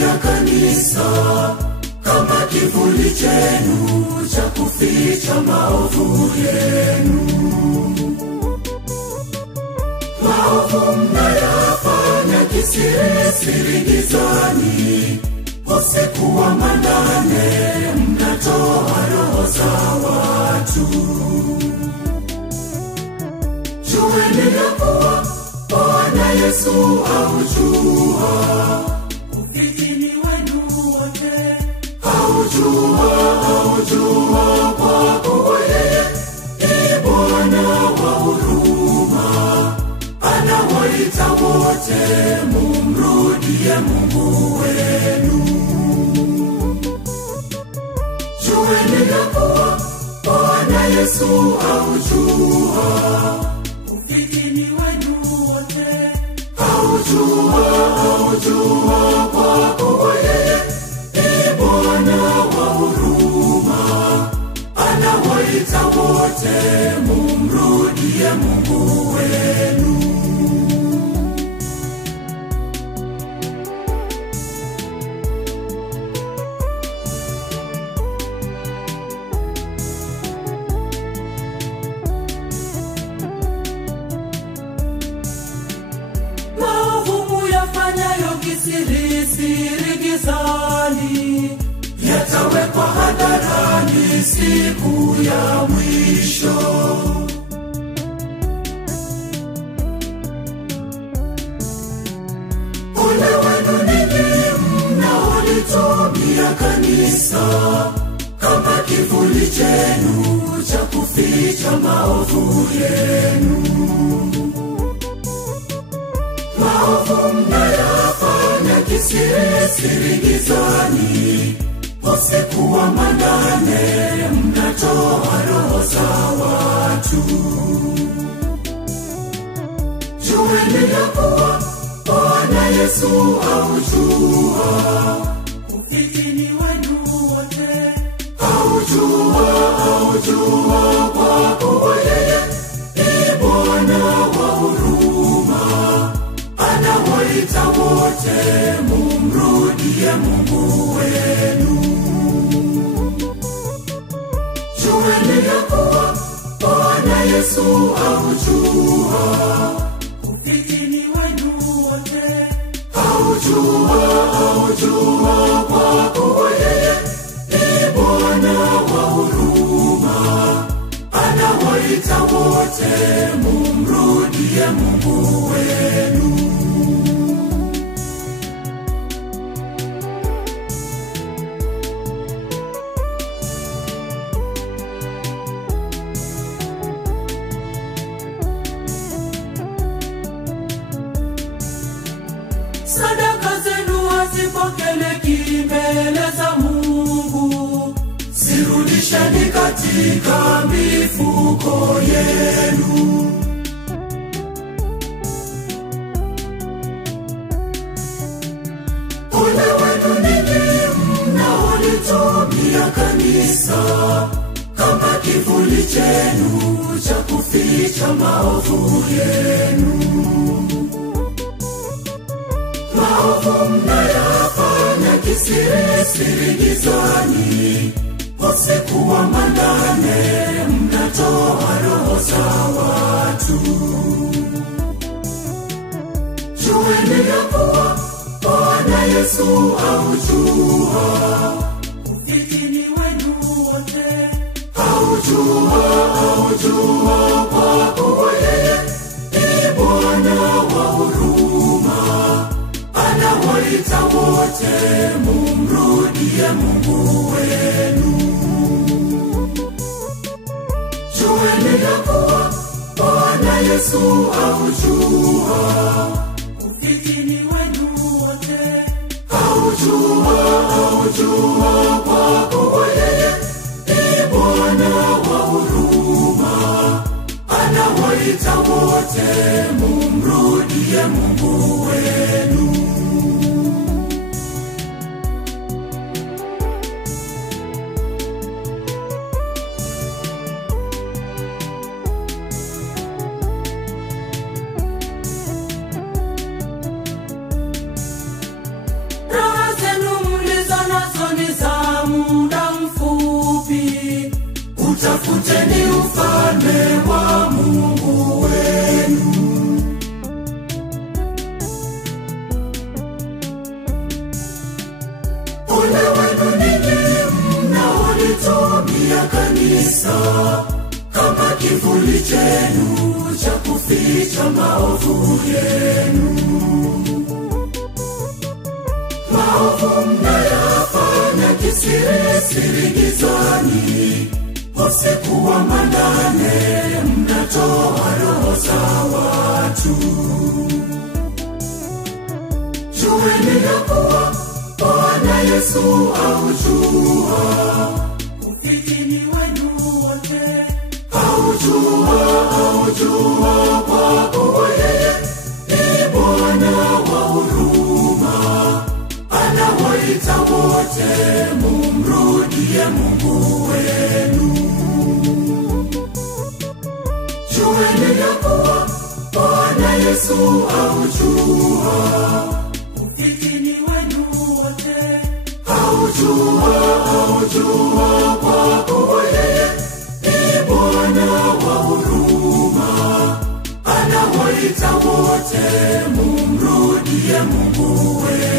alitumia kanisa kama kivuli chenu cha kuficha maovu yenu. Maovu mnayafanya kisirisiri gizani, usiku wa manane mnatoa roho za watu. Jueni ya kuwa Bwana Yesu aujua ufitini wenu wote. Aujua kwa kuwa yeye ni Bwana wa huruma, anawaita wote mumrudie Mungu wenu. Jueni ya kuwa Bwana Yesu aujua ufitini wenu wote. Aujua kwa kuwa yeye ni Bwana wa huruma, anawaita wote mumrudie Mungu wenu. Kisirisiri gizani yatawekwa hadharani siku ya mwisho. Ole wenu ninyi mnaolitumia kanisa kama kivuli chenu cha kuficha maovu yenu. Maovu mnayafanya kisirisiri gizani, usiku wa manane mnatoa roho za watu. Jueni ya kuwa Bwana Yesu aujua ufitini wenu wote. Aujua kwa kuwa yeye ni Bwana wa huruma, anawaita wote mumrudie Mungu wenu. Jueni ya kuwa Bwana Yesu aujua ufitini wenu wote. Aujua kwa kuwa yeye ni Bwana wa huruma, anawaita wote mumrudie Mungu wenu. Sadaka zenu hazipokeleki mbele za Mungu, zirudisheni katika mifuko yenu. Ole wenu ninyi mnaolitumia kanisa kama kivuli chenu cha kuficha maovu yenu. Maovu mnayafanya kisirisiri gizani, usiku wa manane mnatoa roho za watu. Jueni ya kuwa Bwana Yesu aujua ufitini wenu wote. Aujua kwa kuwa yeye ni Bwana wa huruma, anawaita wote mumrudie Mungu wenu. Jueni ya kuwa Bwana Yesu aujua ufitini wenu wote. Aujua kwa kuwa yeye ni Bwana wa huruma, anawaita wote mumrudie Mungu wenu. ufalme wa Mungu wenu. Ole wenu ninyi mnaolitumia kanisa kama kivuli chenu cha kuficha maovu yenu. Maovu mnayafanya kisirisiri gizani, usiku wa manane mnatoa roho za watu. Jueni ya kuwa Bwana Yesu aujua ufitini wenu wote. Aujua kwa kuwa yeye ni Bwana wa huruma, anawaita wote mumrudie Mungu wenu. Jueni ya kuwa Bwana Yesu aujua ufitini wenu wote. Aujua kwa kuwa yeye ni Bwana wa huruma, anawaita wote mumrudie Mungu wenu.